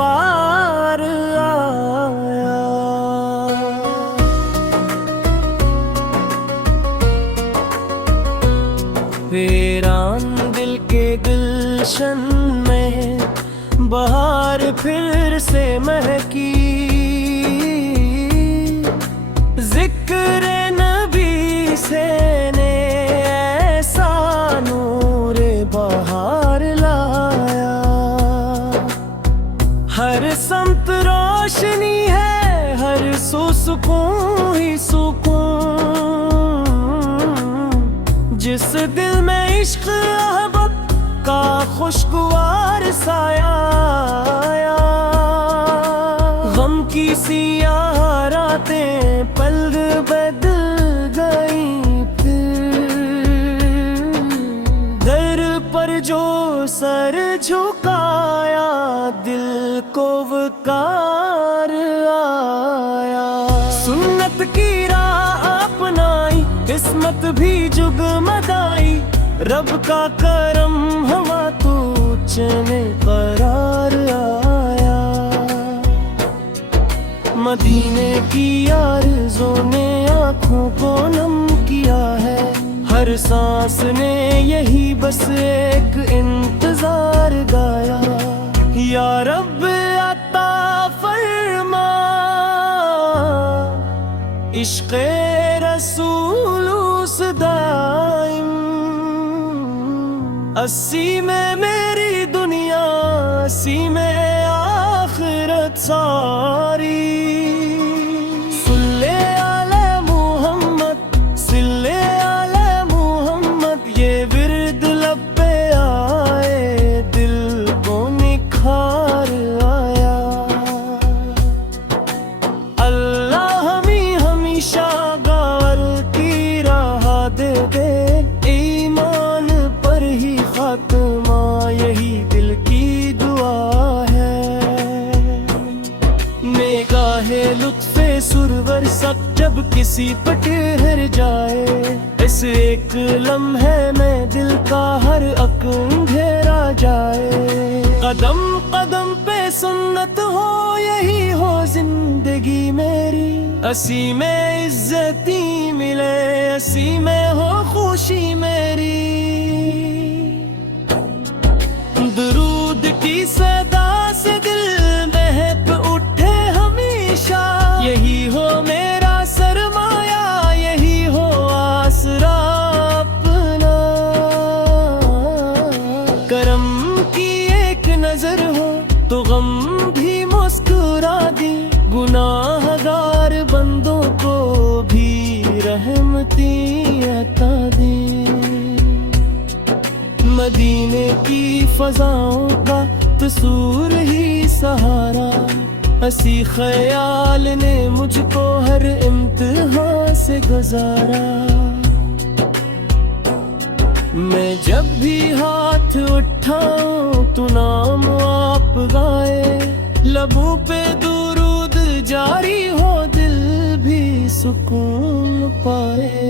बार आया। वीरान दिल के गुलशन में बहार फिर से महकी, जिक्र नबी से ने ऐसा नूर बहार लाया। हर समत रोशनी है, हर सुकून ही सुकून। जिस दिल में इश्क अहबत का खुशगवार साया आया, गम की सियाह रातें पल बदल गई फिर। दर पर जो सर झुकाया, दिल को वकार आया। सुन्नत की राह अपनाई, किस्मत भी जुगमगाई। रब का करम हवा तू चने करार आया। मदीने की आरज़ू ने आँखों को नम किया है। हर सांस ने यही बस एक इंतजार गाया। या रब अता फरमा, इश्क़े रसूल उस दाइम। अस्सी में मेरी दुनिया, अस्सी में आखिरत सारी। सुल्ले आले मुहम्मद, सिल्ले आले मुहम्मद। ये विर्द लब पे आए, दिल को निखार आया। अल्लाह हमें हमेशा गावल की राह दे दे। ईमान पर ही खात्मा, यही दिल की दुआ है। निगाहे लुत्फे सुरवर सक जब किसी पर ठहर जाए। इस एक लम्हे में दिल का हर अंधेरा जाए। कदम कदम पे सुन्नत हो, यही हो जिंदगी मेरी। असी में इज्जती मिले, असी में हो खुशी मेरी। दरूद की सदा से दिल महक उठे हमेशा। यही हो मेरा सरमाया, यही हो आसरा अपना। करम की एक नजर हो तो गम भी मुस्कुरा दी। गुनाहगार बंदों को भी रहमती अता दी। मदीने की फजाओं का तसूर ही सहारा। हसी ख्याल ने मुझको हर इम्तिहान से गुजारा। मैं जब भी हाथ उठाऊं तो नाम आप गाए। लबों पे दुरूद जारी हो, दिल भी सुकून पाए।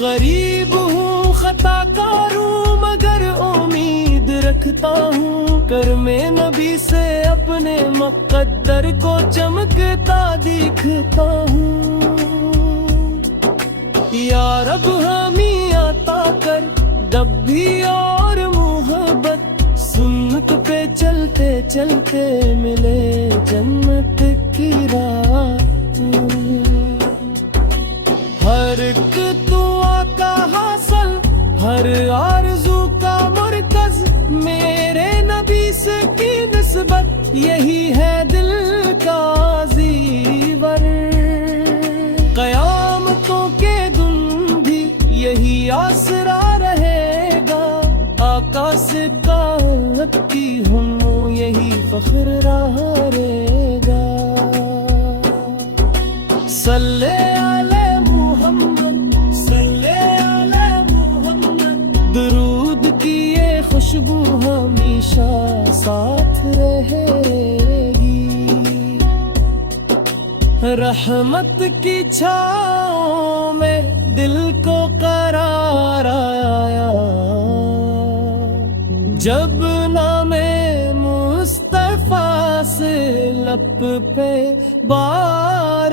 गरीब हूँ खताकार हूँ, मगर उम्मीद रखता हूँ। कर में नबी से अपने मुक़द्दर को चमकता दिखता हूँ। या रब हमें अता कर जब भी और मोहब्बत। सुन्नत पे चलते चलते मिले जन्नत की रात। हर एक दुआ का हासिल, हर आरज़ू का मरकज। मेरे नबी से की निस्बत, यही है दिल का ज़ीवर। क़यामतों के दिन भी यही आसरा रहेगा। आका से कालत की हूँ, यही फ़ख्र रहेगा। सल्ले अला मुहम्मद, सल्ले अला मुहम्मद। दरूद की ये खुशबू हमेशा साथ रहेगी। रहमत की छाँव में दिल को करार आया। जब नामे لب پہ بار